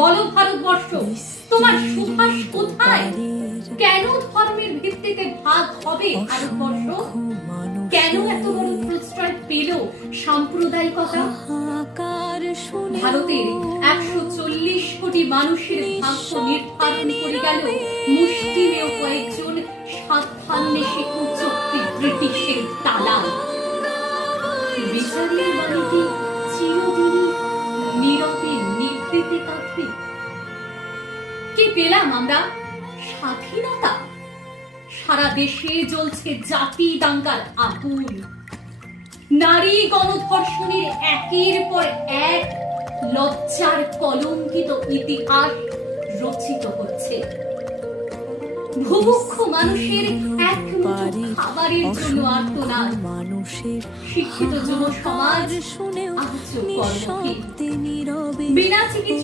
বলো ভারতবর্ষ, তোমার সুভাষ কোথায়? কেন ধর্মের ভিত্তিতে ভাগ হবে ভারতবর্ষ? কেন এত বড় প্রশ্রয় পেল সাম্প্রদায়িকতা? ভারতের 140 কোটি মানুষের ভাগ্য নির্ধারণ করে গেল মুষ্টিমেয় কয়েকজন স্বার্থান্বেষী কুচক্রী ব্রিটিশের দালাল। বিচারের বাণীটি চিরদিনই নীরবে নিভৃতে থাকবে। কি পেলাম আমরা? স্বাধীনতা। সারা দেশে জ্বলছে জাতি দাঙ্গার আগুন। নারী গণধর্ষণের একের পর এক লজ্জার কলঙ্কিত ইতিহাস রচিত হচ্ছে। ভুভুক্ষ মানুষের এক মুঠো খাবারের জন্য আর্তনাদ। শিক্ষিত যুব সমাজ আজও কর্মহীন। বিনা চিকিৎসা